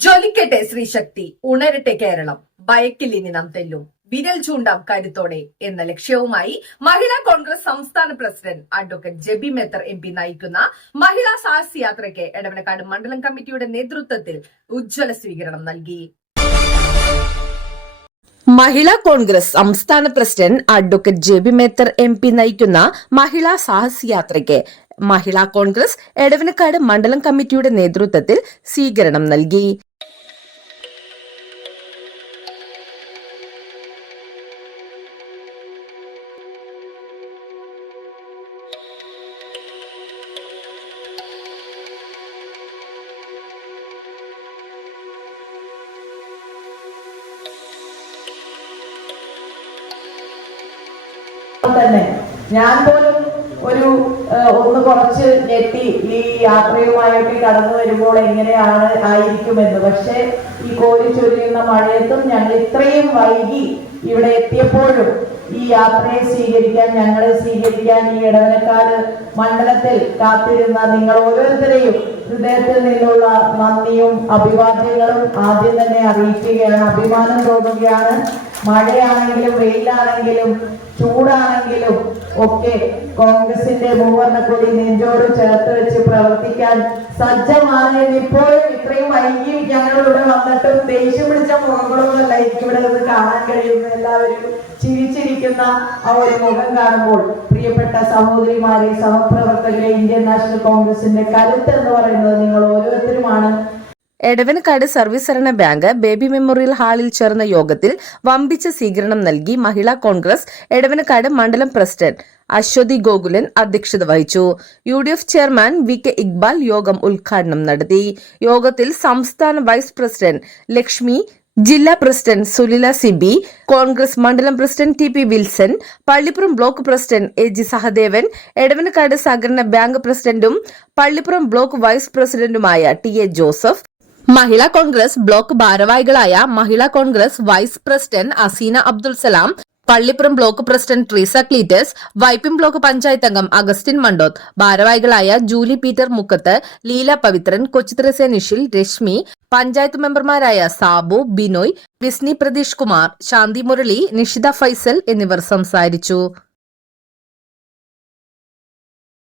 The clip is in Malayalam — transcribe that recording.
ജ്വലിക്കട്ടെ ശ്രീശക്തി ഉണരട്ടെ കേരളം. ബയക്കില്ലിനി നാം തെല്ലും. വിരൽ ചൂണ്ടാം കരുത്തോടെ എന്ന ലക്ഷ്യവുമായി മഹിളാ കോൺഗ്രസ് സംസ്ഥാന president advocate Jebi Mather M P നയിക്കുന്ന മഹിളാ സാഹസ് യാത്രയ്ക്ക് എടവനക്കാട് മണ്ഡലം കമ്മിറ്റിയുടെ നേതൃത്വത്തിൽ ഉജ്ജ്വല സ്വീകരണം നൽകി. മഹിളാ കോൺഗ്രസ് സംസ്ഥാന president advocate Jebi Mather M P നയിക്കുന്ന മഹിളാ സാഹസ് യാത്രയ്ക്ക് മഹിളാ കോൺഗ്രസ് എടവനക്കാട് മണ്ഡലം കമ്മിറ്റിയുടെ നേതൃത്വത്തിൽ സ്വീകരണം നൽകി. തന്നെ. ഞാൻ പോലും ഒരു ഒന്ന് കുറച്ച് ഞെട്ടി ഈ യാത്രയുമായിട്ട് കടന്നു വരുമ്പോൾ എങ്ങനെയാണ് ആയിരിക്കുമെന്ന്. പക്ഷെ ഈ കോരി ചൊരിയുന്ന മഴയത്തും ഞങ്ങൾ ഇത്രയും വൈകി ഇവിടെ എത്തിയപ്പോഴും ഈ യാത്രയെ സ്വീകരിക്കാൻ ഞങ്ങളെ സ്വീകരിക്കാൻ ഈ ഇടവനക്കാട് മണ്ഡലത്തിൽ കാത്തിരുന്ന നിങ്ങൾ ഓരോരുത്തരെയും ഹൃദയത്തിൽ നിന്നുള്ള നന്ദിയും അഭിവാദ്യങ്ങളും ആദ്യം തന്നെ അറിയിക്കുകയാണ്. അഭിമാനം തോന്നുകയാണ്. മഴയാണെങ്കിലും വെയിലാണെങ്കിലും ചൂടാണെങ്കിലും ഒക്കെ കോൺഗ്രസിന്റെ മൂവർണ കൊടി നെഞ്ചോട് ചേർത്ത് വെച്ച് പ്രവർത്തിക്കാൻ സജ്ജമാണ് ഇപ്പോഴും ഇത്രയും വൈകി ഞങ്ങളിവിടെ വന്നിട്ടും ദേഷ്യം പിടിച്ച മുഖങ്ങളൊന്നുമല്ല എനിക്ക് ഇവിടെ നിന്ന് കാണാൻ കഴിയുന്ന എല്ലാവരും ചിരിച്ചിരിക്കുന്ന ആ ഒരു മുഖം കാണുമ്പോൾ പ്രിയപ്പെട്ട സഹോദരിമാരെ സഹപ്രവർത്തകരെ ഇന്ത്യൻ നാഷണൽ കോൺഗ്രസിന്റെ കരുത്ത് എന്ന് പറയുന്നത് നിങ്ങൾ ഓരോരുത്തരുമാണ്. എടവനക്കാട് സർവീസ് സഹകരണ ബാങ്ക് ബേബി മെമ്മോറിയൽ ഹാളിൽ ചേർന്ന യോഗത്തിൽ വമ്പിച്ച സ്വീകരണം നൽകി മഹിളാ കോൺഗ്രസ് എടവനക്കാട് മണ്ഡലം പ്രസിഡന്റ് അശ്വതി ഗോകുലൻ അധ്യക്ഷത വഹിച്ചു. U D F chairman V K Iqbal യോഗം ഉദ്ഘാടനം നടത്തി. യോഗത്തിൽ സംസ്ഥാന വൈസ് പ്രസിഡന്റ് ലക്ഷ്മി ജില്ലാ പ്രസിഡന്റ് സുലില സിബി കോൺഗ്രസ് മണ്ഡലം president T P Wilson Pallippuram block president A G Sahadevan Edavanakkad സഹകരണ ബാങ്ക് പ്രസിഡന്റും പള്ളിപ്പുറം ബ്ലോക്ക് വൈസ് പ്രസിഡന്റുമായ T A Joseph Mahila Congress block ഭാരവാഹികളായ Mahila Congress vice president Aseena Abdul Salam Pallippuram block president Treesa Cletus Vypin block panchayat അംഗം അഗസ്റ്റിൻ മണ്ടോത്ത് ഭാരവാഹികളായ ജൂലി പീറ്റർ മുക്കത്ത് ലീല പവിത്രൻ കൊച്ചിത്രസ നിഷിൽ രശ്മി പഞ്ചായത്ത് മെമ്പർമാരായ സാബു ബിനോയ് വിസ്നി പ്രതീഷ് കുമാർ ശാന്തി മുരളി നിഷിത ഫൈസൽ എന്നിവർ സംസാരിച്ചു.